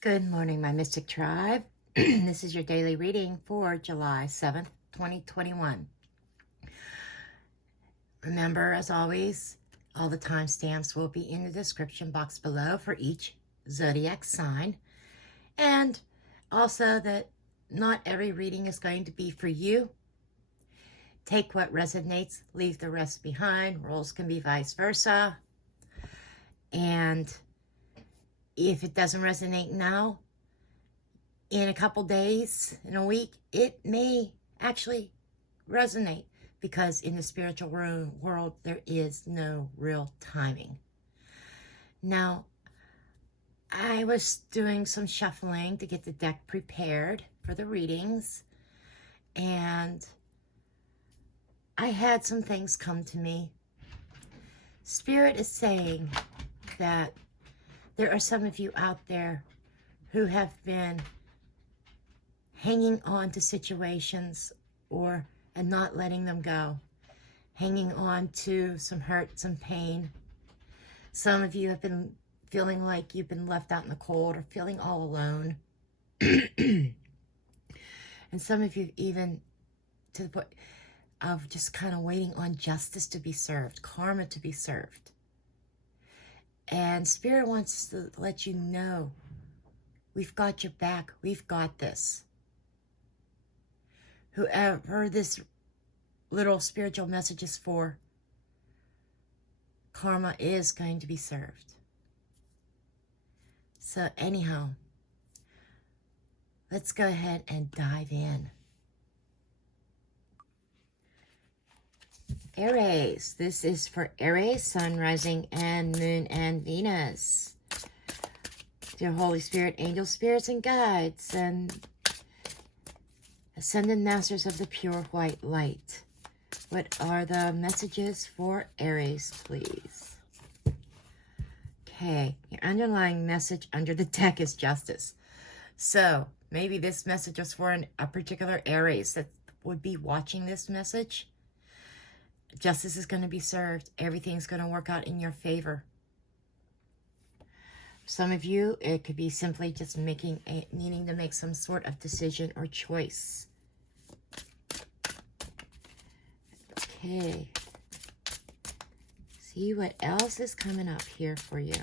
Good morning, my Mystic Tribe. This is your daily reading for July 7th, 2021. Remember, as always, all the timestamps will be in the description box below for each zodiac sign. And also that not every reading is going to be for you. Take what resonates, leave the rest behind. Roles can be vice versa. And if it doesn't resonate now, in a couple days, in a week, it may actually resonate, because in the spiritual world, there is no real timing. Now, I was doing some shuffling to get the deck prepared for the readings, and I had some things come to me. Spirit is saying that there are some of you out there who have been hanging on to situations and not letting them go, hanging on to some hurt, some pain. Some of you have been feeling like you've been left out in the cold or feeling all alone. And some of you even to the point of just kind of waiting on justice to be served, karma to be served. And Spirit wants to let you know, we've got your back. We've got this. Whoever this little spiritual message is for, karma is going to be served. So anyhow, let's go ahead and dive in. Aries, this is for Aries, Sun, Rising, and Moon, and Venus. Dear Holy Spirit, angel spirits, and guides, and ascended masters of the pure white light, what are the messages for Aries, please? Okay, your underlying message under the deck is justice. So maybe this message was for a particular Aries that would be watching this message. Justice is going to be served. Everything's going to work out in your favor. Some of you, it could be simply just needing to make some sort of decision or choice. Okay. See what else is coming up here for you.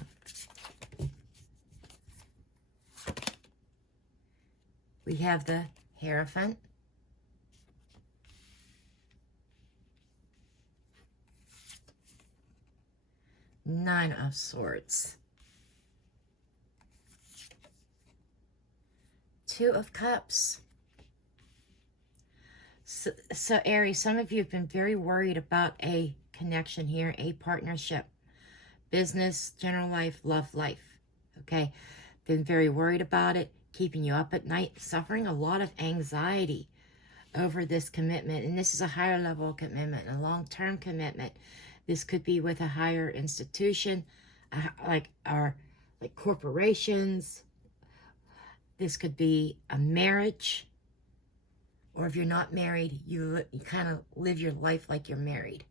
We have the Hierophant. Nine of Swords. Two of Cups. So Aries, some of you have been very worried about a connection here, a partnership, business, general life, love life. Okay, been very worried about it, keeping you up at night, suffering a lot of anxiety over this commitment. And this is a higher level commitment, a long-term commitment. This could be with a higher institution, like corporations. This could be a marriage. Or if you're not married, you kind of live your life like you're married.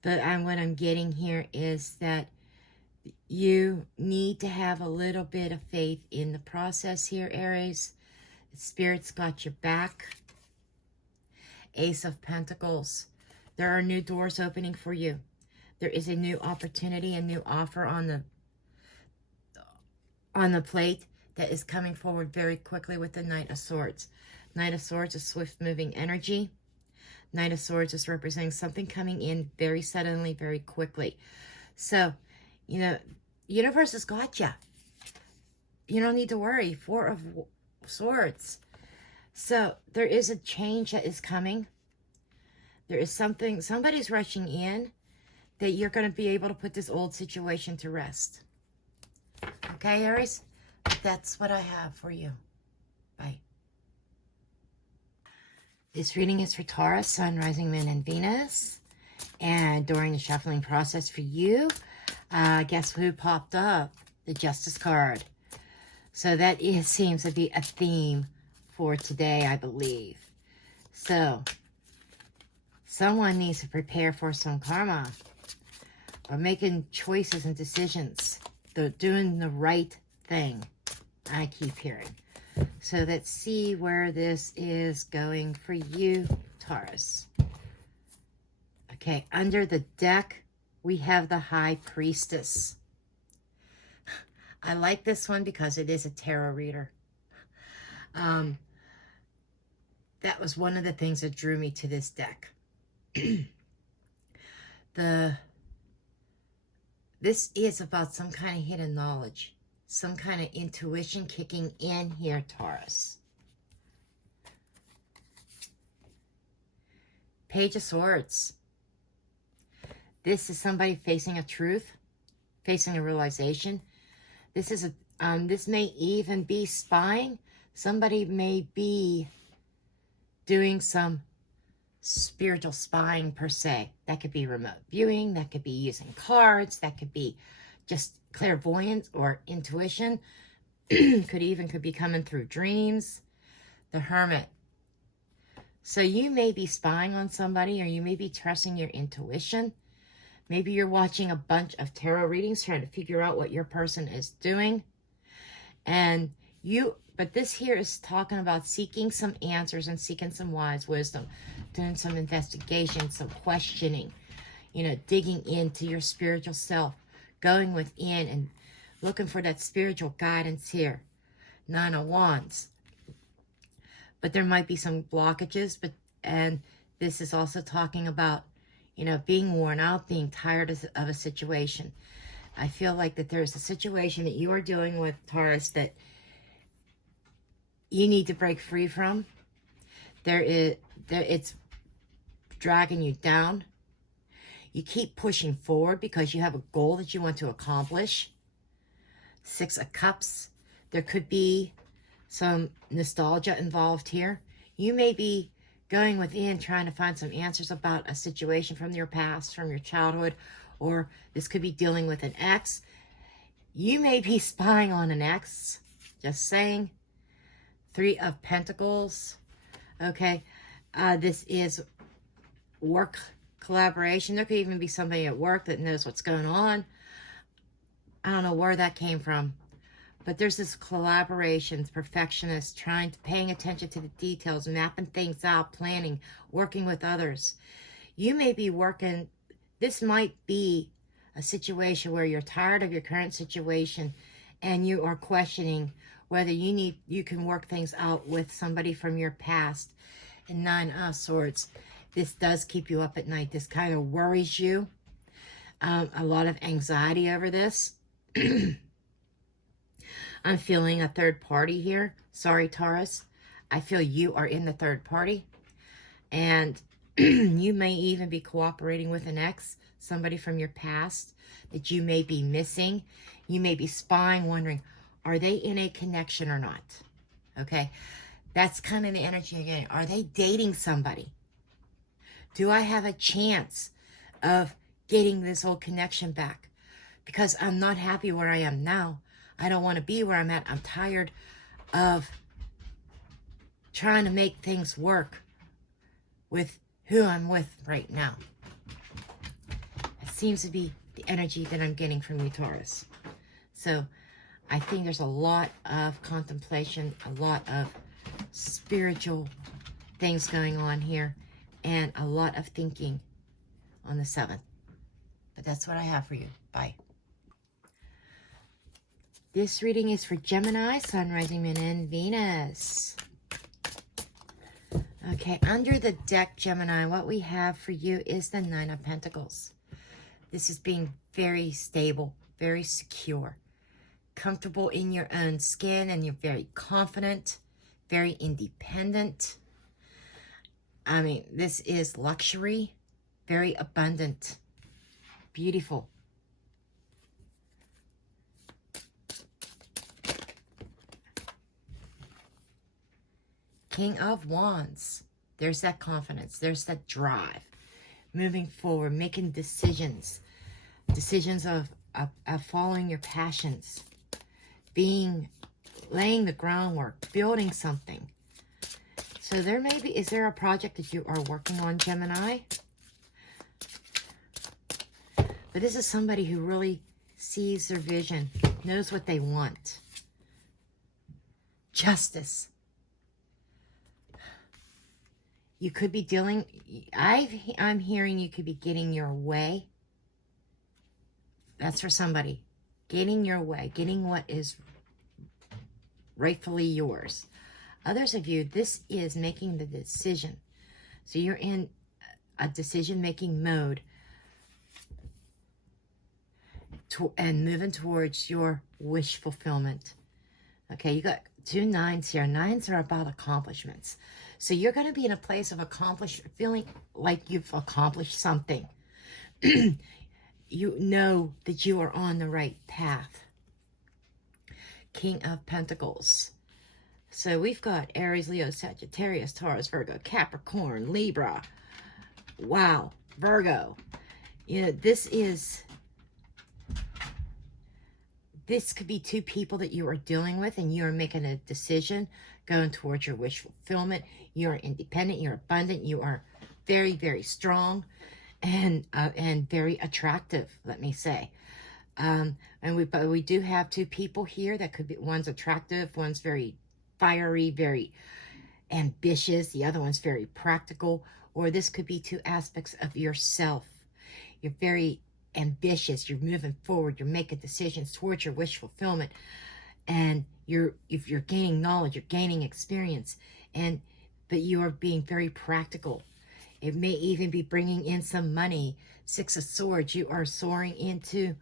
But what I'm getting here is that you need to have a little bit of faith in the process here, Aries. Spirit's got your back. Ace of Pentacles. There are new doors opening for you. There is a new opportunity, a new offer on the plate that is coming forward very quickly with the Knight of Swords. Knight of Swords is swift-moving energy. Knight of Swords is representing something coming in very suddenly, very quickly. So, universe has got you. You don't need to worry. Four of Swords. So, there is a change that is coming. There is somebody's rushing in that you're going to be able to put this old situation to rest. Okay, Aries? That's what I have for you. Bye. This reading is for Taurus, Sun, Rising, Moon, and Venus. And during the shuffling process for you, guess who popped up? The Justice card. So that seems to be a theme for today, I believe. So, someone needs to prepare for some karma, or making choices and decisions. They're doing the right thing. I keep hearing. So let's see where this is going for you, Taurus. Okay, under the deck, we have the High Priestess. I like this one because it is a tarot reader. That was one of the things that drew me to this deck. This is about some kind of hidden knowledge, some kind of intuition kicking in here, Taurus. Page of Swords. This is somebody facing a truth, facing a realization. This is this may even be spying. Somebody may be doing some spiritual spying per se. That could be remote viewing, that could be using cards, that could be just clairvoyance or intuition. could be coming through dreams. The Hermit. So you may be spying on somebody, or you may be trusting your intuition. Maybe you're watching a bunch of tarot readings trying to figure out what your person is doing. But this here is talking about seeking some answers and seeking some wise wisdom, doing some investigation, some questioning, digging into your spiritual self, going within and looking for that spiritual guidance here. 9 of Wands. But there might be some blockages, and this is also talking about, being worn out, being tired of a situation. I feel like that there's a situation that you are dealing with, Taurus, that you need to break free from. It's dragging you down. You keep pushing forward because you have a goal that you want to accomplish. 6 of Cups. There could be some nostalgia involved here. You may be going within trying to find some answers about a situation from your past, from your childhood, or this could be dealing with an ex. You may be spying on an ex. Just saying. 3 of Pentacles. Okay. This is work collaboration. There could even be somebody at work that knows what's going on. I don't know where that came from. But there's this collaboration, perfectionist, paying attention to the details, mapping things out, planning, working with others. You may be working, this might be a situation where you're tired of your current situation and you are questioning whether you can work things out with somebody from your past. And 9 of Swords. This does keep you up at night. This kind of worries you. A lot of anxiety over this. I'm feeling a third party here. Sorry, Taurus. I feel you are in the third party. And you may even be cooperating with an ex, somebody from your past that you may be missing. You may be spying, wondering, are they in a connection or not? Okay. That's kind of the energy you're getting. Are they dating somebody? Do I have a chance of getting this whole connection back? Because I'm not happy where I am now. I don't want to be where I'm at. I'm tired of trying to make things work with who I'm with right now. It seems to be the energy that I'm getting from you, Taurus. So I think there's a lot of contemplation, a lot of spiritual things going on here, and a lot of thinking on the 7th. But that's what I have for you. Bye. This reading is for Gemini, Sun, Rising, Moon, and Venus. Okay, under the deck, Gemini, what we have for you is the 9 of Pentacles. This is being very stable, very secure, comfortable in your own skin, and you're very confident, very independent. I mean, this is luxury, very abundant, beautiful. King of Wands. There's that confidence. There's that drive. Moving forward, making decisions. Decisions of following your passions. Laying the groundwork. Building something. So is there a project that you are working on, Gemini? But this is somebody who really sees their vision, knows what they want. Justice. You could be dealing, I'm hearing you could be getting your way. That's for somebody. Getting your way, getting what is rightfully yours. Others of you, this is making the decision. So you're in a decision-making mode and moving towards your wish fulfillment. Okay, you got 2 9s here. 9s are about accomplishments. So you're going to be in a place of feeling like you've accomplished something. You know that you are on the right path. King of Pentacles. So we've got Aries, Leo, Sagittarius, Taurus, Virgo, Capricorn, Libra. Wow, Virgo. You know, this could be 2 people that you are dealing with, and you are making a decision going towards your wish fulfillment. You are independent, you're abundant, you are very, very strong and very attractive, let me say. And we do have 2 people here that could be, one's attractive, one's very fiery, very ambitious, the other one's very practical, or this could be 2 aspects of yourself. You're very ambitious, you're moving forward, you're making decisions towards your wish fulfillment, and if you're gaining knowledge, you're gaining experience, but you are being very practical. It may even be bringing in some money. 6 of Swords, you are soaring into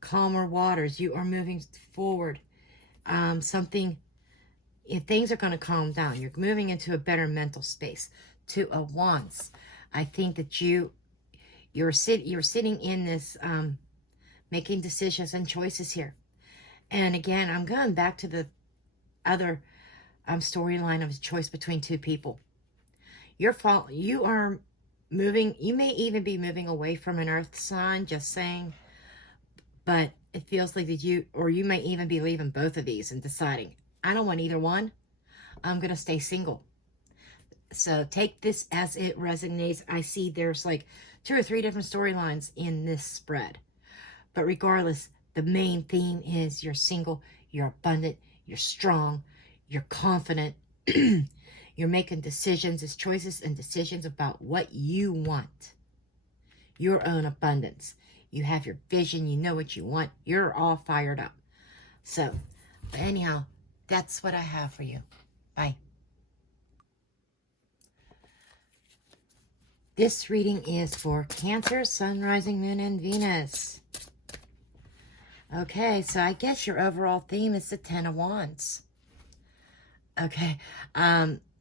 calmer waters, you are moving forward. If things are going to calm down, you're moving into a better mental space. 2 of Wands, I think that you're sitting in this making decisions and choices here. And again, I'm going back to the other storyline of a choice between 2 people. You are moving, you may even be moving away from an earth sign, just saying, but it feels like that you may even be leaving both of these and deciding, I don't want either one. I'm going to stay single. So take this as it resonates. I see there's like 2 or 3 different storylines in this spread. But regardless, the main theme is you're single, you're abundant, you're strong, you're confident. You're making decisions, it's choices and decisions about what you want. Your own abundance. You have your vision, you know what you want. You're all fired up. So, but anyhow, that's what I have for you. Bye. This reading is for Cancer, Sun, Rising, Moon, and Venus. Okay, so I guess your overall theme is the 10 of Wands. Okay,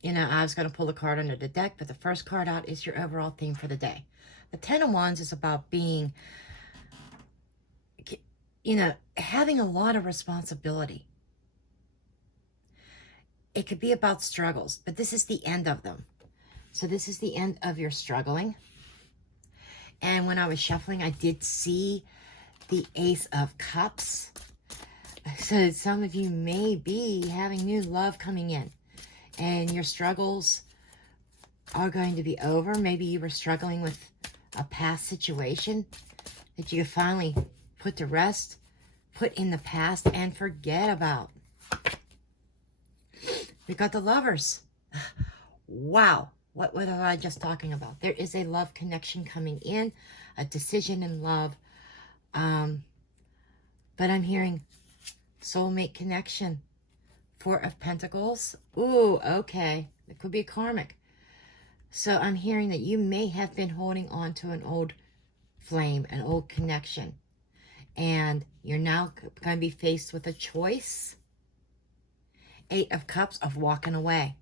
you know, I was going to pull the card under the deck, but the first card out is your overall theme for the day. The 10 of Wands is about being, you know, having a lot of responsibility. It could be about struggles, but this is the end of them. So this is the end of your struggling. And when I was shuffling, I did see the Ace of Cups. So some of you may be having new love coming in, and your struggles are going to be over. Maybe you were struggling with a past situation that you finally put to rest, put in the past, and forget about. We got the Lovers. Wow. What was I just talking about? There is a love connection coming in, a decision in love. But I'm hearing soulmate connection. 4 of Pentacles. Ooh, okay. It could be karmic. So I'm hearing that you may have been holding on to an old flame, an old connection. And you're now going to be faced with a choice. 8 of Cups, of walking away.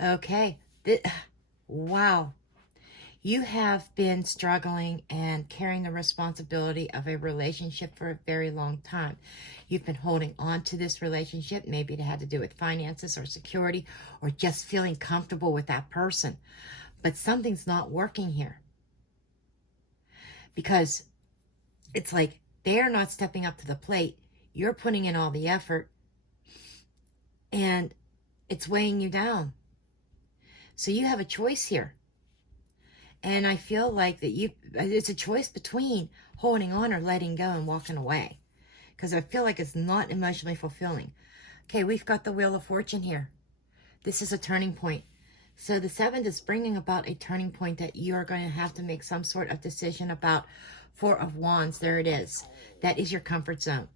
Okay. Wow. You have been struggling and carrying the responsibility of a relationship for a very long time. You've been holding on to this relationship. Maybe it had to do with finances or security or just feeling comfortable with that person. But something's not working here. Because it's like they're not stepping up to the plate. You're putting in all the effort. And it's weighing you down. So you have a choice here. And I feel like that it's a choice between holding on or letting go and walking away. Because I feel like it's not emotionally fulfilling. Okay, we've got the Wheel of Fortune here. This is a turning point. So the 7th is bringing about a turning point that you are going to have to make some sort of decision about. 4 of Wands, there it is. That is your comfort zone.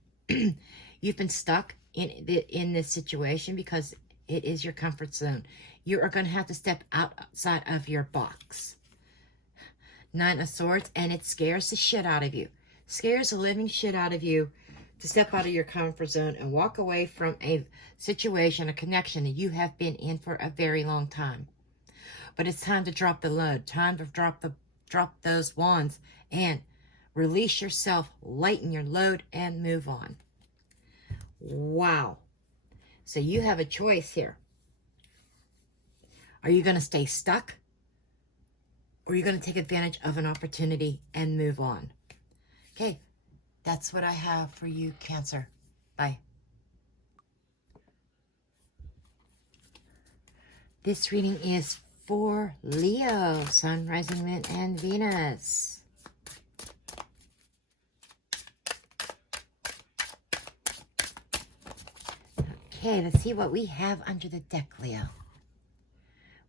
You've been stuck in this situation because it is your comfort zone. You are going to have to step outside of your box. 9 of Swords, and it scares the shit out of you. Scares the living shit out of you to step out of your comfort zone and walk away from a situation, a connection that you have been in for a very long time. But it's time to drop the load. Time to drop those wands and release yourself, lighten your load, and move on. Wow. So you have a choice here. Are you going to stay stuck? Or are you going to take advantage of an opportunity and move on? Okay, that's what I have for you, Cancer. Bye. This reading is for Leo, Sun, Rising, Moon, and Venus. Okay, let's see what we have under the deck, Leo.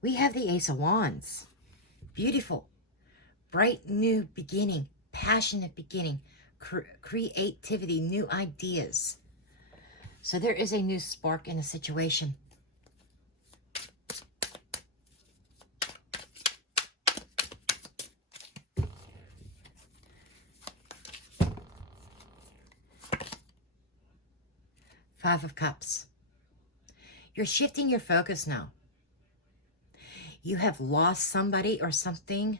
We have the Ace of Wands. Beautiful, bright new beginning, passionate beginning, creativity, new ideas. So there is a new spark in a situation. Five of Cups. You're shifting your focus now. You have lost somebody or something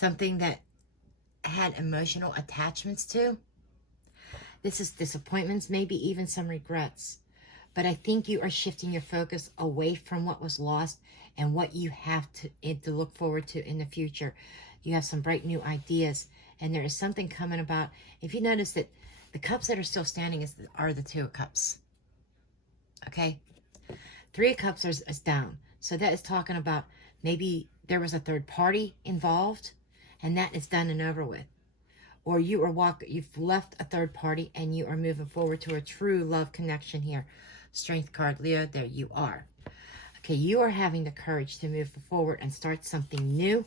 that had emotional attachments to. This is disappointments, maybe even some regrets. But I think you are shifting your focus away from what was lost and what you have to look forward to in the future. You have some bright new ideas, and there is something coming about. If you notice that the cups that are still standing are the 2 of Cups. Okay? 3 of Cups is down. So that is talking about maybe there was a third party involved, and that is done and over with. Or you've left a third party and you are moving forward to a true love connection here. Strength card, Leo, there you are. Okay, you are having the courage to move forward and start something new.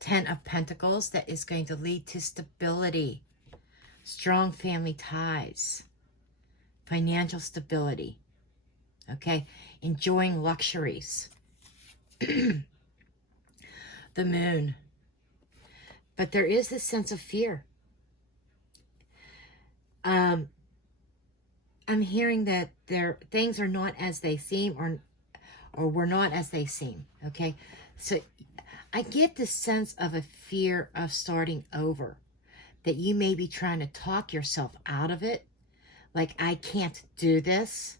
10 of Pentacles, that is going to lead to stability, strong family ties, financial stability. Okay, enjoying luxuries. The Moon. But there is this sense of fear. I'm hearing that things are not as they seem, or were not as they seem. Okay, so I get this sense of a fear of starting over, that you may be trying to talk yourself out of it. Like, I can't do this.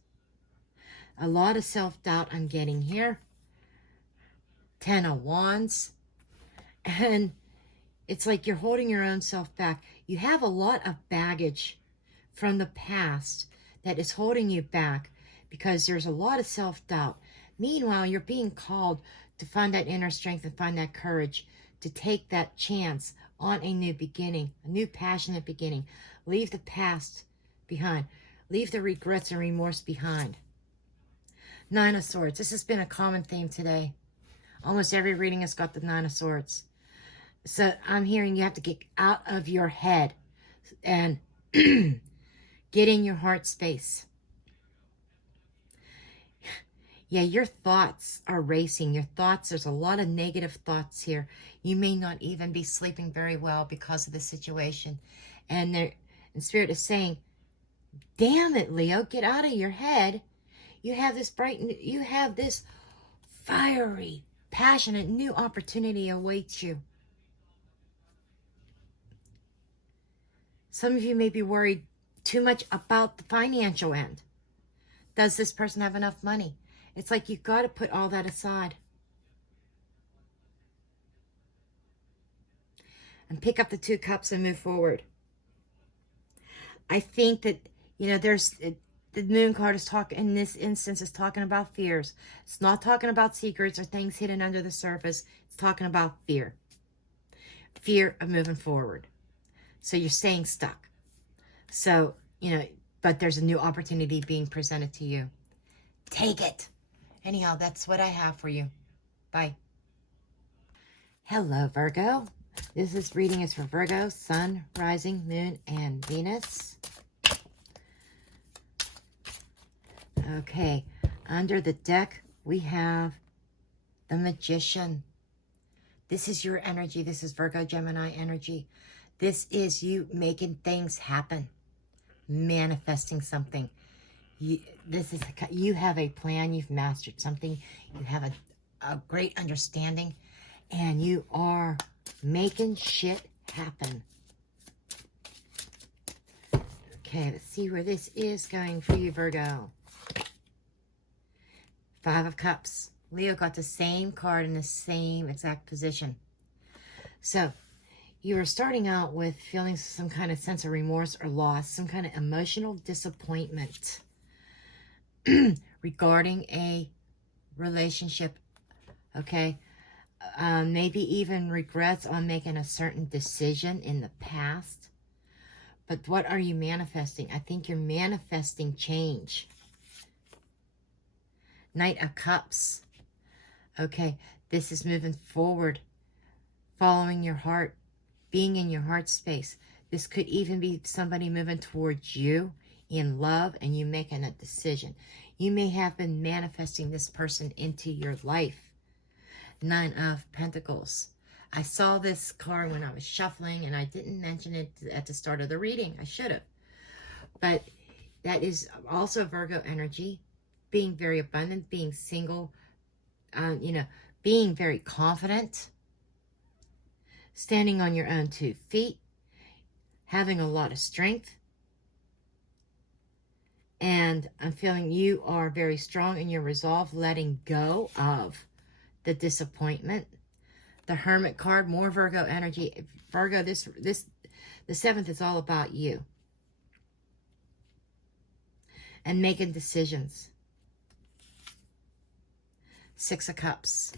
A lot of self-doubt I'm getting here. 10 of Wands. And it's like you're holding your own self back. You have a lot of baggage from the past that is holding you back because there's a lot of self-doubt. Meanwhile, you're being called to find that inner strength and find that courage to take that chance on a new beginning, a new passionate beginning. Leave the past behind. Leave the regrets and remorse behind. 9 of Swords. This has been a common theme today. Almost every reading has got the 9 of Swords. So I'm hearing you have to get out of your head and get in your heart space. Yeah, your thoughts are racing. Your thoughts, there's a lot of negative thoughts here. You may not even be sleeping very well because of the situation. And Spirit is saying, damn it, Leo, get out of your head. You have this you have this fiery, passionate new opportunity awaits you. Some of you may be worried too much about the financial end. Does this person have enough money? It's like you've got to put all that aside and pick up the 2 cups and move forward. I think that, the Moon card is talking, in this instance, is talking about fears. It's not talking about secrets or things hidden under the surface. It's talking about fear. Fear of moving forward. So you're staying stuck. So, but there's a new opportunity being presented to you. Take it. Anyhow, that's what I have for you. Bye. Hello, Virgo. This reading is for Virgo, Sun, Rising, Moon, and Venus. Okay, under the deck, we have the Magician. This is your energy. This is Virgo, Gemini energy. This is you making things happen, manifesting something. You have a plan. You've mastered something. You have a great understanding, and you are making shit happen. Okay, let's see where this is going for you, Virgo. 5 of Cups. Leo got the same card in the same exact position. So, you are starting out with feeling some kind of sense of remorse or loss, some kind of emotional disappointment regarding a relationship, okay? Maybe even regrets on making a certain decision in the past. But what are you manifesting? I think you're manifesting change. Knight of Cups. Okay, this is moving forward, following your heart, being in your heart space. This could even be somebody moving towards you in love and you making a decision. You may have been manifesting this person into your life. 9 of Pentacles. I saw this card when I was shuffling and I didn't mention it at the start of the reading. I should have. But that is also Virgo energy. Being very abundant, being single, being very confident, standing on your own 2 feet, having a lot of strength. And I'm feeling you are very strong in your resolve, letting go of the disappointment. The Hermit card, more Virgo energy. Virgo, the 7th is all about you. And making decisions. 6 of Cups.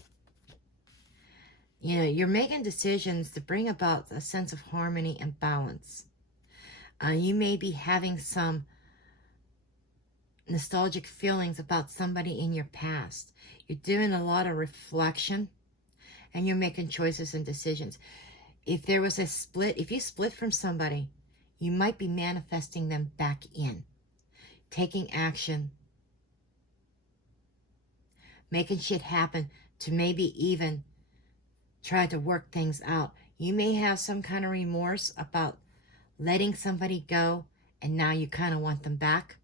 You're making decisions to bring about a sense of harmony and balance. You may be having some nostalgic feelings about somebody in your past. You're doing a lot of reflection and you're making choices and decisions. If there was a split, if you split from somebody, you might be manifesting them back in, taking action, making shit happen to maybe even try to work things out. You may have some kind of remorse about letting somebody go and now you kind of want them back.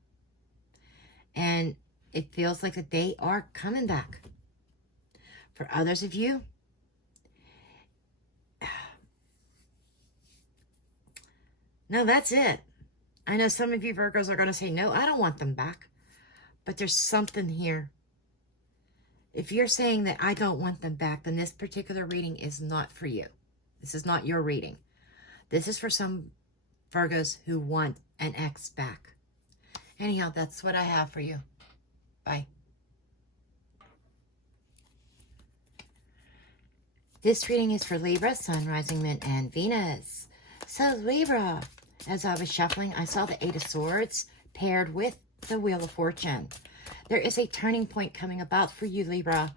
And it feels like that they are coming back. For others of you, no, that's it. I know some of you Virgos are going to say, no, I don't want them back. But there's something here. If you're saying that I don't want them back, then this particular reading is not for you. This is not your reading. This is for some Virgos who want an ex back. Anyhow, that's what I have for you. Bye. This reading is for Libra, Sun, Rising, Moon, and Venus. So Libra, as I was shuffling, I saw the 8 of Swords paired with the Wheel of Fortune. There is a turning point coming about for you, Libra,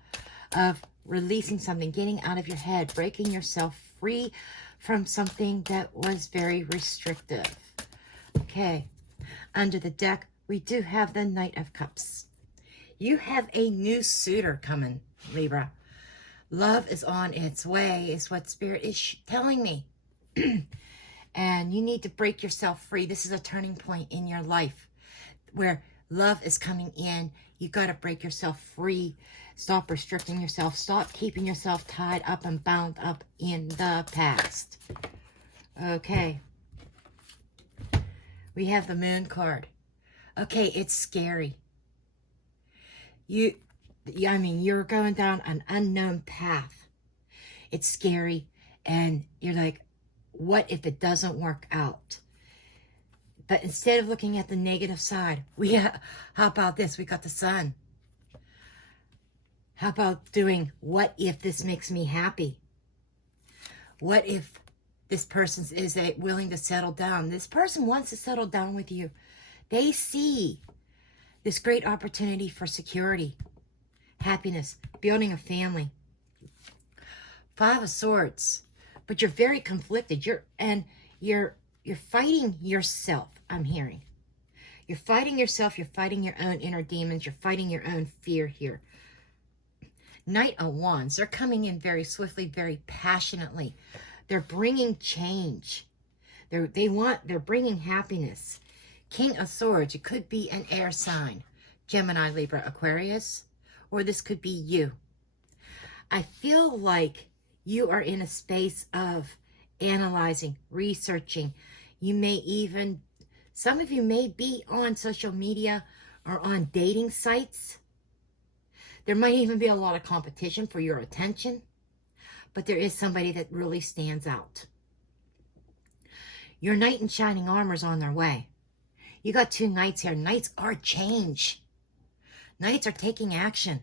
of releasing something, getting out of your head, breaking yourself free from something that was very restrictive. Okay, under the deck, we do have the Knight of Cups. You have a new suitor coming, Libra. Love is on its way, is what Spirit is telling me. And you need to break yourself free. This is a turning point in your life where love is coming in. You got to break yourself free. Stop restricting yourself. Stop keeping yourself tied up and bound up in the past. Okay. We have the Moon card. Okay, it's scary. You're going down an unknown path. It's scary. And you're like, what if it doesn't work out? But instead of looking at the negative side, how about this? We got the Sun. How about doing, what if this makes me happy? What if this person is willing to settle down? This person wants to settle down with you. They see this great opportunity for security, happiness, building a family. 5 of Swords. But you're very conflicted. You're fighting yourself, I'm hearing. You're fighting yourself. You're fighting your own inner demons. You're fighting your own fear here. Knight of Wands. They're coming in very swiftly, very passionately. They're bringing change. They're bringing happiness. King of Swords. It could be an air sign. Gemini, Libra, Aquarius. Or this could be you. I feel like you are in a space of analyzing, researching. You may even, some of you may be on social media or on dating sites. There might even be a lot of competition for your attention, but there is somebody that really stands out. Your knight in shining armor is on their way. You got 2 knights here. Knights are change. Knights are taking action.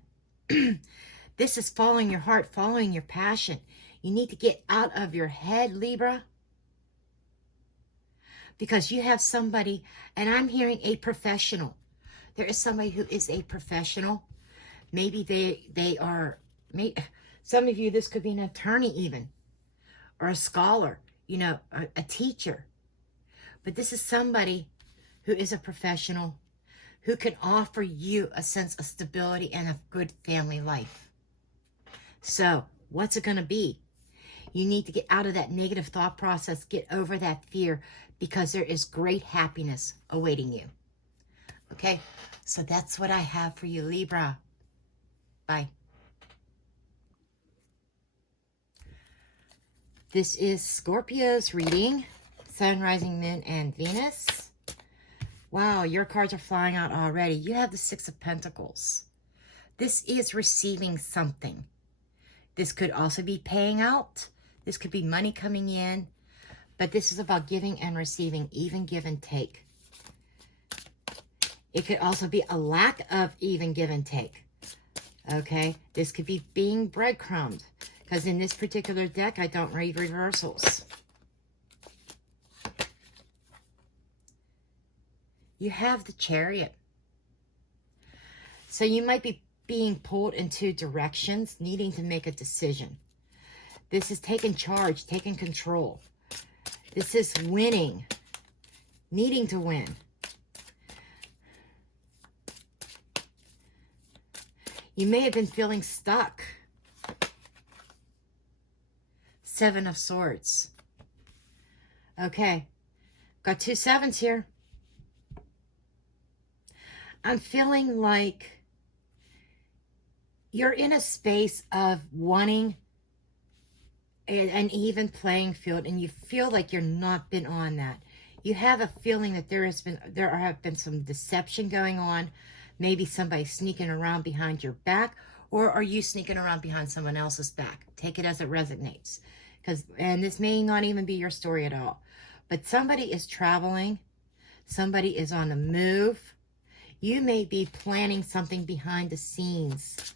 This is following your heart, following your passion. You need to get out of your head, Libra, because you have somebody, and I'm hearing a professional. There is somebody who is a professional. Maybe they are, some of you, this could be an attorney even, or a scholar, you know, a teacher. But this is somebody who is a professional, who can offer you a sense of stability and a good family life. So, what's it going to be? You need to get out of that negative thought process, get over that fear, because there is great happiness awaiting you. Okay, so that's what I have for you, Libra. Bye. This is Scorpio's reading, Sun, Rising, Moon, and Venus. Wow, your cards are flying out already. You have the 6 of Pentacles. This is receiving something. This could also be paying out. This could be money coming in. But this is about giving and receiving, even give and take. It could also be a lack of even give and take. Okay? This could be being breadcrumbed. Because in this particular deck, I don't read reversals. You have the Chariot. So you might be being pulled in 2 directions, needing to make a decision. This is taking charge, taking control. This is winning, needing to win. You may have been feeling stuck. 7 of Swords. Okay, got 2 sevens here. I'm feeling like you're in a space of wanting an even playing field, and you feel like you're not been on that. You have a feeling that there have been some deception going on. Maybe somebody sneaking around behind your back, or are you sneaking around behind someone else's back? Take it as it resonates, and this may not even be your story at all. But somebody is traveling. Somebody is on the move. You may be planning something behind the scenes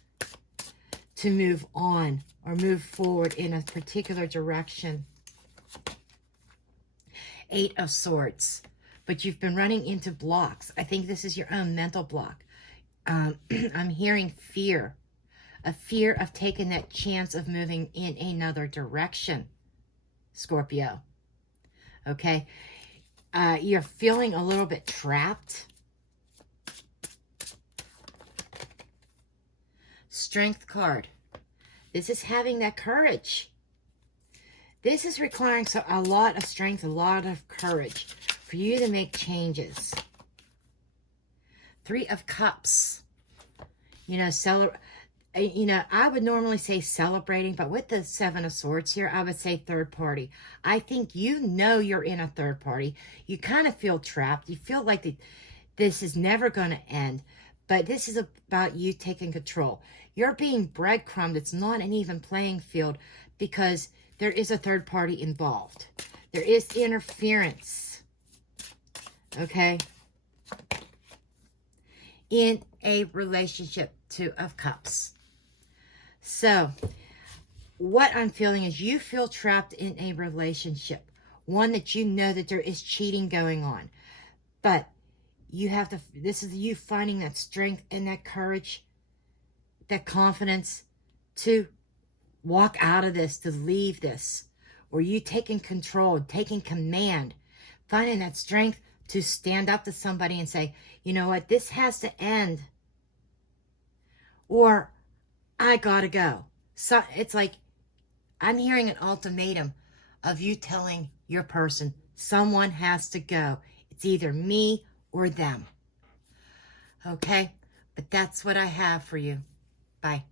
to move on or move forward in a particular direction. 8 of Swords. But you've been running into blocks. I think this is your own mental block. I'm hearing fear. A fear of taking that chance of moving in another direction, Scorpio. Okay? You're feeling a little bit trapped. Strength card. This is having that courage. This is requiring a lot of strength, a lot of courage for you to make changes. 3 of Cups. You know, I would normally say celebrating, but with the 7 of Swords here, I would say third party. I think you know you're in a third party. You kind of feel trapped. You feel like this is never going to end, but this is about you taking control. You're being breadcrumbed. It's not an even playing field because there is a third party involved. There is interference. Okay? In a relationship. 2 of Cups. So, what I'm feeling is you feel trapped in a relationship. One that you know that there is cheating going on. But you have to, this is you finding that strength and that courage, that confidence to walk out of this, to leave this, or you taking control, taking command, finding that strength to stand up to somebody and say, you know what, this has to end, or I gotta go. So it's like, I'm hearing an ultimatum of you telling your person, someone has to go. It's either me or them. Okay? But that's what I have for you. Bye.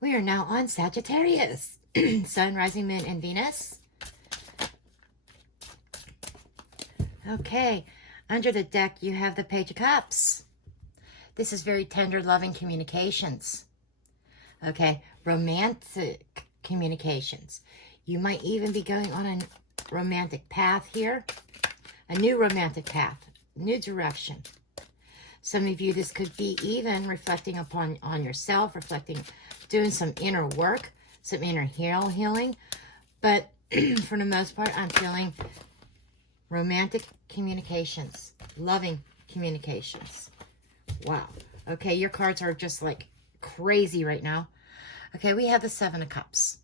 We are now on Sagittarius. Sun, rising, moon, and Venus. Okay. Under the deck, you have the Page of Cups. This is very tender, loving communications. Okay. Romantic communications. You might even be going on a romantic path here. A new romantic path. New direction. Some of you, this could be even reflecting on yourself, doing some inner work, some inner healing. But for the most part, I'm feeling romantic communications, loving communications. Wow. Okay, your cards are just like crazy right now. Okay, we have the Seven of Cups.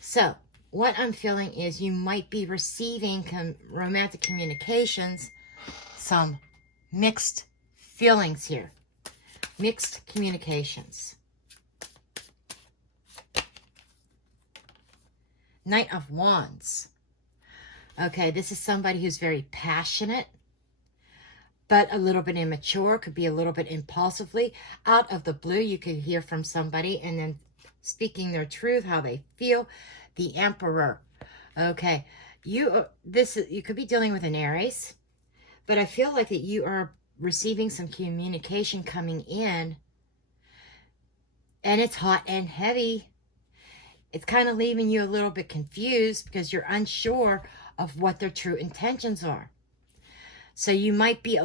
So, what I'm feeling is you might be receiving romantic communications, some mixed feelings here. Mixed communications. Knight of Wands. Okay, this is somebody who's very passionate, but a little bit immature, could be a little bit impulsively. Out of the blue, you could hear from somebody and then speaking their truth, how they feel. The Emperor. Okay, you could be dealing with an Aries, but I feel like that you are receiving some communication coming in, and it's hot and heavy. It's kind of leaving you a little bit confused because you're unsure of what their true intentions are. So you might be,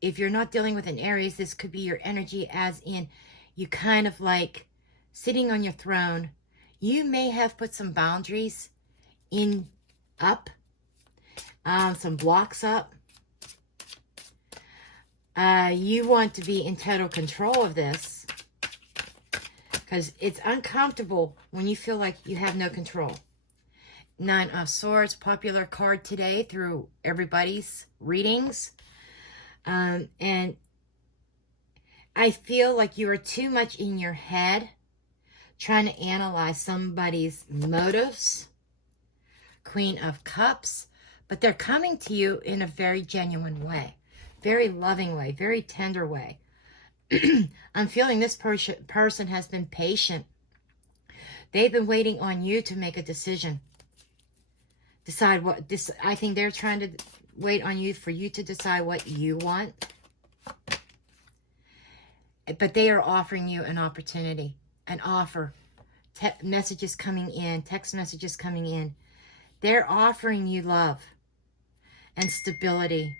if you're not dealing with an Aries, this could be your energy as in you kind of like sitting on your throne. You may have put some boundaries up, some blocks up. You want to be in total control of this because it's uncomfortable when you feel like you have no control. Nine of Swords, popular card today through everybody's readings. And I feel like you are too much in your head trying to analyze somebody's motives. Queen of Cups, but they're coming to you in a very genuine way, very loving way, very tender way. I'm feeling this person has been patient. They've been waiting on you to make a decision. Decide what this. I think they're trying to wait on you for you to decide what you want. But they are offering you an opportunity, an offer. Messages coming in, text messages coming in. They're offering you love and stability.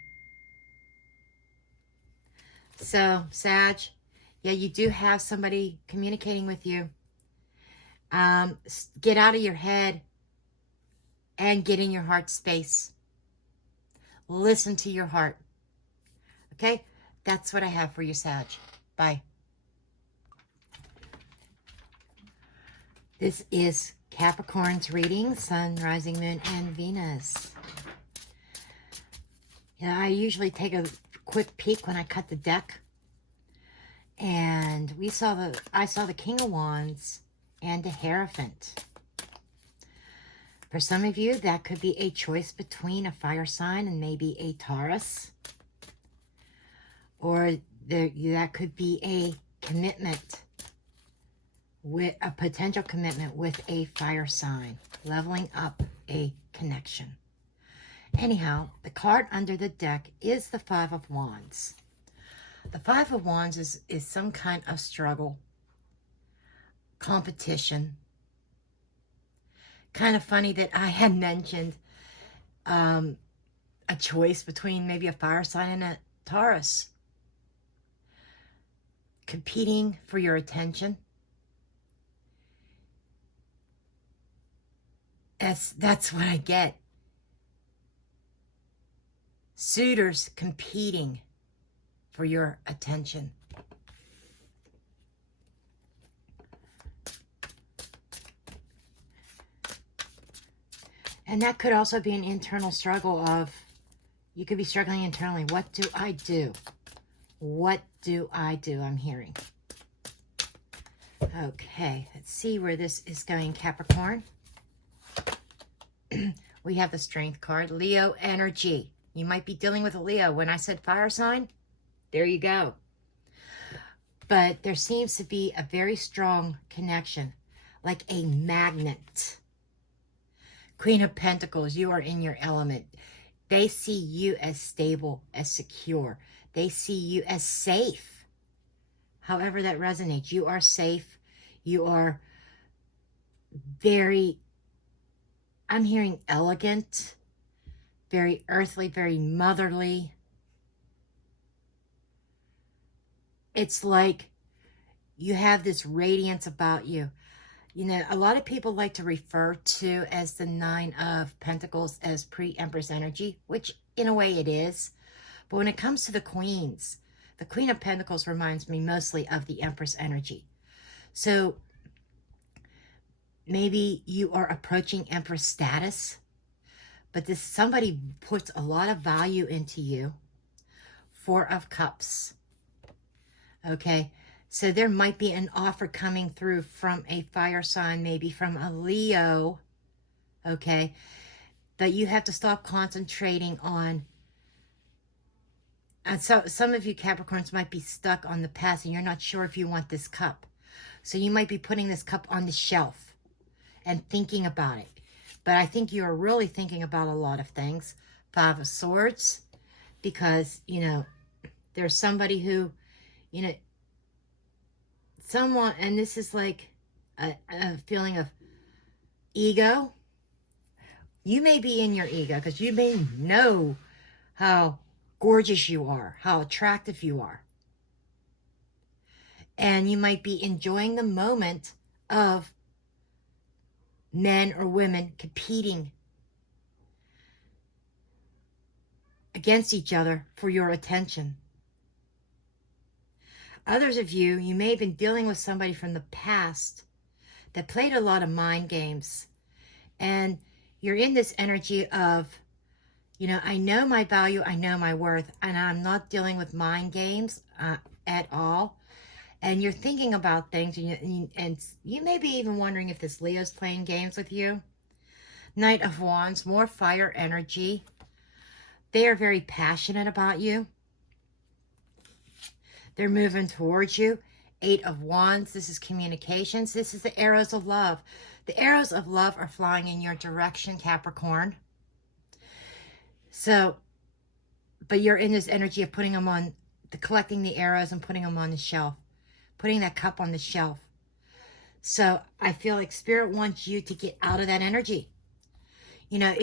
So, Sag, yeah, you do have somebody communicating with you. Get out of your head and get in your heart space. Listen to your heart. Okay? That's what I have for you, Sag. Bye. This is Capricorn's reading, Sun, Rising, Moon, and Venus. Yeah, I usually take a quick peek when I cut the deck. And I saw the King of Wands and the Hierophant. For some of you, that could be a choice between a fire sign and maybe a Taurus. Or that could be a commitment, with a potential commitment with a fire sign, leveling up a connection. Anyhow, the card under the deck is the Five of Wands. The Five of Wands is some kind of struggle, competition. Kind of funny that I had mentioned a choice between maybe a fire sign and a Taurus. Competing for your attention. That's what I get. suitors competing for your attention. And that could also be an internal struggle of, you could be struggling internally. What do I do? What do I do? I'm hearing. Okay, let's see where this is going, Capricorn. We have the Strength card, Leo energy. You might be dealing with a Leo. When I said fire sign, there you go. But there seems to be a very strong connection, like a magnet. Queen of Pentacles, you are in your element. They see you as stable, as secure. They see you as safe. However that resonates, you are safe. You are very, I'm hearing elegant, very earthly, very motherly. It's like you have this radiance about you. You know, a lot of people like to refer to as the Nine of Pentacles as pre-Empress energy, which in a way it is. But when it comes to the Queens, the Queen of Pentacles reminds me mostly of the Empress energy. So maybe you are approaching Empress status, but this somebody puts a lot of value into you. Four of Cups. Okay. So there might be an offer coming through from a fire sign, maybe from a Leo, okay? But you have to stop concentrating on, and so some of you Capricorns might be stuck on the past and you're not sure if you want this cup. So you might be putting this cup on the shelf and thinking about it. But I think you're really thinking about a lot of things. Five of Swords, because, you know, there's somebody who, you know, someone, and this is like a feeling of ego. You may be in your ego because you may know how gorgeous you are, how attractive you are. And you might be enjoying the moment of men or women competing against each other for your attention. Others of you, you may have been dealing with somebody from the past that played a lot of mind games. And you're in this energy of, you know, I know my value, I know my worth, and I'm not dealing with mind games at all. And you're thinking about things, and you may be even wondering if this Leo's playing games with you. Knight of Wands, more fire energy. They are very passionate about you. They're moving towards you. Eight of Wands, this is communications. This is the arrows of love. The arrows of love are flying in your direction, Capricorn. So, but you're in this energy of putting them on, collecting the arrows and putting them on the shelf. Putting that cup on the shelf. So I feel like Spirit wants you to get out of that energy. You know,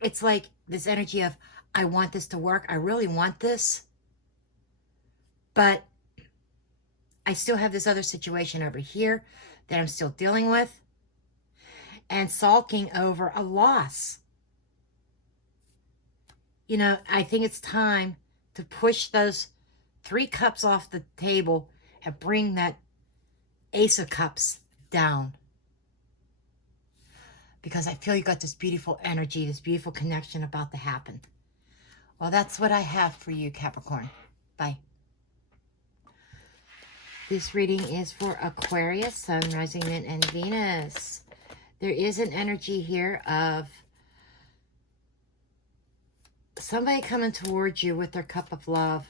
it's like this energy of, I want this to work. I really want this. But I still have this other situation over here that I'm still dealing with. And sulking over a loss. You know, I think it's time to push those 3 cups off the table and bring that Ace of Cups down. Because I feel you got this beautiful energy, this beautiful connection about to happen. Well, that's what I have for you, Capricorn. Bye. This reading is for Aquarius, Sun, Rising, Moon, and Venus. There is an energy here of somebody coming towards you with their cup of love.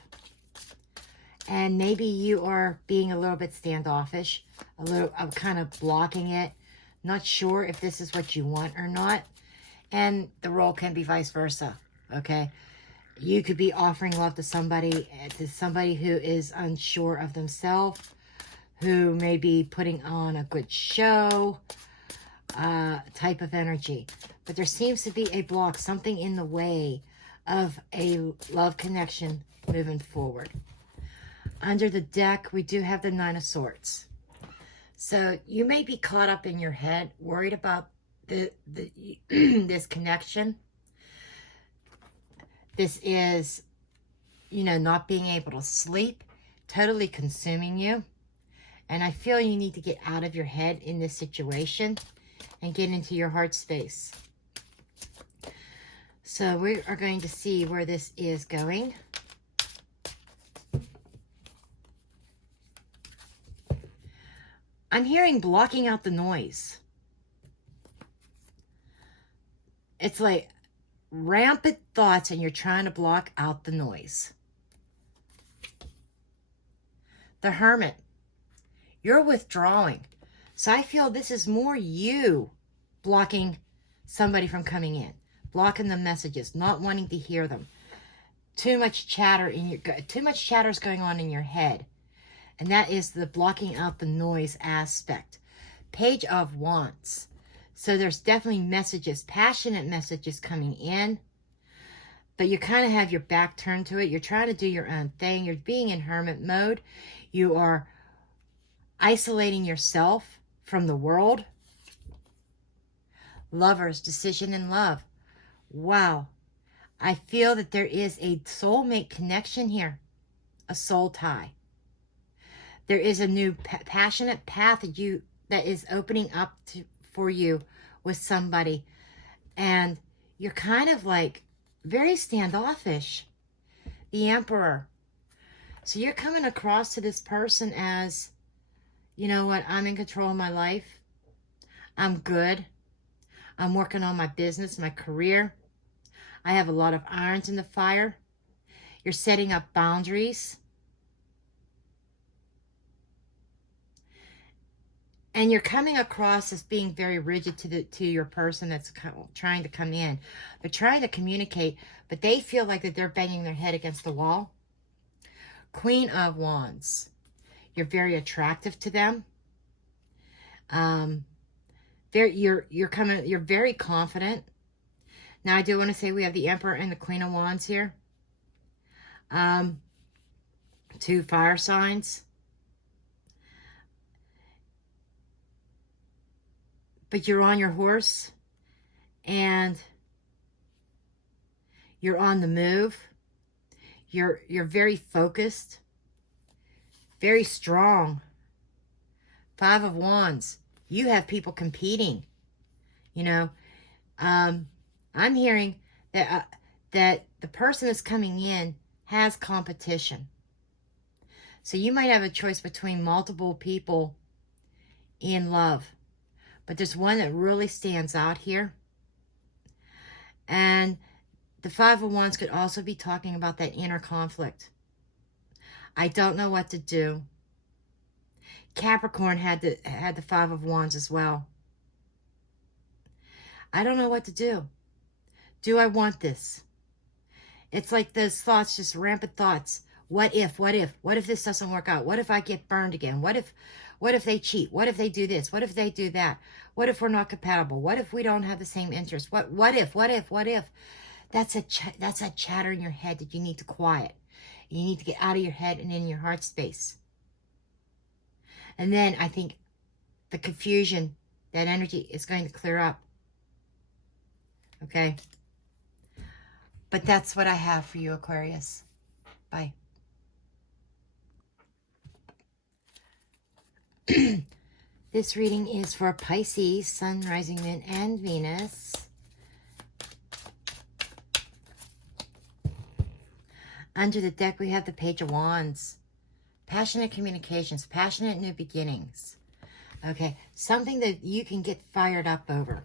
And maybe you are being a little bit standoffish, a little kind of blocking it, not sure if this is what you want or not. And the role can be vice versa, okay? You could be offering love to somebody who is unsure of themselves, who may be putting on a good show, type of energy. But there seems to be a block, something in the way of a love connection moving forward. Under the deck, we do have the Nine of Swords. So you may be caught up in your head, worried about this connection. This is, you know, not being able to sleep, totally consuming you. And I feel you need to get out of your head in this situation and get into your heart space. So we are going to see where this is going. I'm hearing blocking out the noise. It's like rampant thoughts and you're trying to block out the noise. The Hermit. You're withdrawing. So I feel this is more you blocking somebody from coming in. Blocking the messages, not wanting to hear them. Too much chatter is going on in your head. And that is the blocking out the noise aspect. Page of Wands. So there's definitely messages, passionate messages coming in. But you kind of have your back turned to it. You're trying to do your own thing. You're being in hermit mode. You are isolating yourself from the world. Lovers, decision in love. Wow. I feel that there is a soulmate connection here. A soul tie. There is a new passionate path that is opening up for you with somebody. And you're kind of like very standoffish. The Emperor. So you're coming across to this person as, you know what, I'm in control of my life. I'm good. I'm working on my business, my career. I have a lot of irons in the fire. You're setting up boundaries. And you're coming across as being very rigid to your person that's trying to come in. They're trying to communicate, but they feel like that they're banging their head against the wall. Queen of Wands. You're very attractive to them. You're very confident. Now I do want to say we have the Emperor and the Queen of Wands here. 2 fire signs. But you're on your horse and you're on the move. You're very focused, very strong. 5 of Wands. You have people competing. You know, I'm hearing that that the person that's coming in has competition. So you might have a choice between multiple people in love. But there's one that really stands out here. And the 5 of Wands could also be talking about that inner conflict. I don't know what to do. Capricorn had the 5 of Wands as well. I don't know what to do. Do I want this? It's like those thoughts, just rampant thoughts. What if? What if this doesn't work out? What if I get burned again? What if they cheat? What if they do this? What if they do that? What if we're not compatible? What if we don't have the same interests? What if? That's a chatter in your head that you need to quiet. You need to get out of your head and in your heart space. And then I think the confusion, that energy is going to clear up. Okay? But that's what I have for you, Aquarius. Bye. This reading is for Pisces, Sun, Rising, Moon, and Venus. Under the deck, we have the Page of Wands. Passionate communications, passionate new beginnings. Okay, something that you can get fired up over.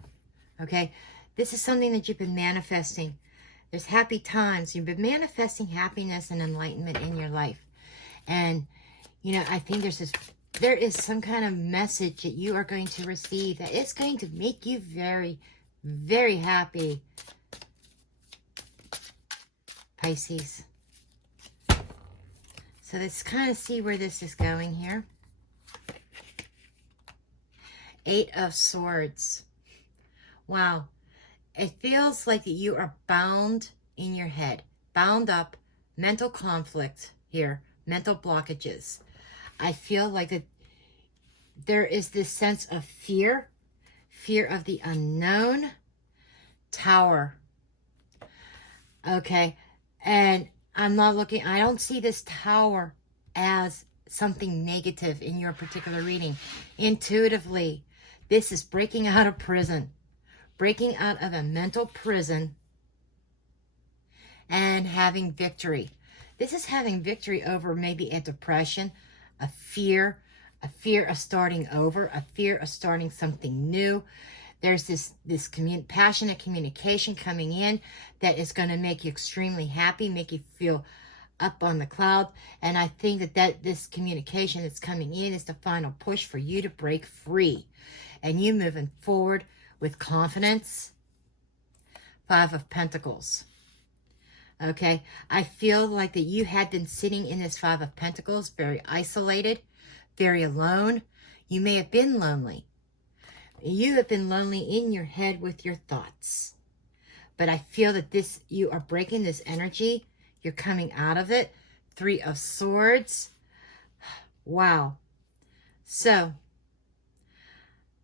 Okay, this is something that you've been manifesting. There's happy times. You've been manifesting happiness and enlightenment in your life. And, you know, I think there is some kind of message that you are going to receive that it's going to make you very, very happy. Pisces. So let's kind of see where this is going here. 8 of Swords. Wow. It feels like that you are bound in your head. Bound up. Mental conflict here. Mental blockages. I feel like that there is this sense of fear. Fear of the unknown. Tower. Okay. And I don't see this Tower as something negative in your particular reading. Intuitively, this is breaking out of prison, breaking out of a mental prison and having victory. This is having victory over maybe a depression, a fear of starting over, a fear of starting something new. There's this passionate communication coming in that is going to make you extremely happy, make you feel up on the cloud. And I think that this communication that's coming in is the final push for you to break free. And you moving forward with confidence. 5 of Pentacles. Okay, I feel like that you had been sitting in this 5 of Pentacles, very isolated, very alone. You may have been lonely. You have been lonely in your head with your thoughts. But I feel that you are breaking this energy. You're coming out of it. 3 of Swords. Wow. So,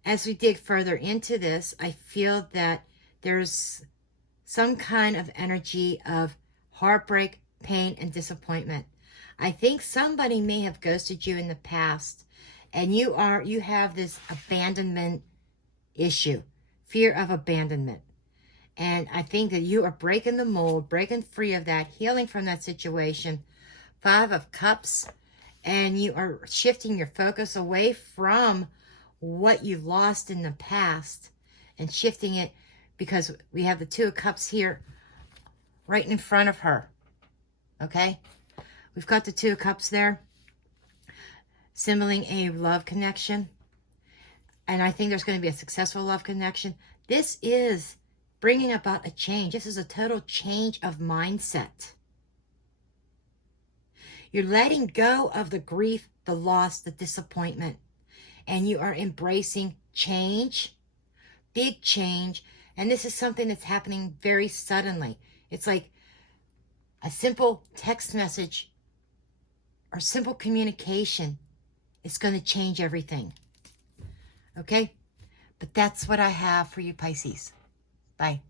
as we dig further into this, I feel that there's some kind of energy of heartbreak, pain, and disappointment. I think somebody may have ghosted you in the past, and you have this abandonment issue, fear of abandonment. And I think that you are breaking the mold, breaking free of that, healing from that situation. 5 of Cups, and you are shifting your focus away from what you lost in the past and shifting it, because we have the 2 of Cups here right in front of her. Okay? We've got the 2 of Cups there, symboling a love connection. And I think there's going to be a successful love connection. This is bringing about a change. This is a total change of mindset. You're letting go of the grief, the loss, the disappointment. And you are embracing change, big change. And this is something that's happening very suddenly. It's like a simple text message or simple communication is going to change everything. Okay? But that's what I have for you, Pisces. Bye.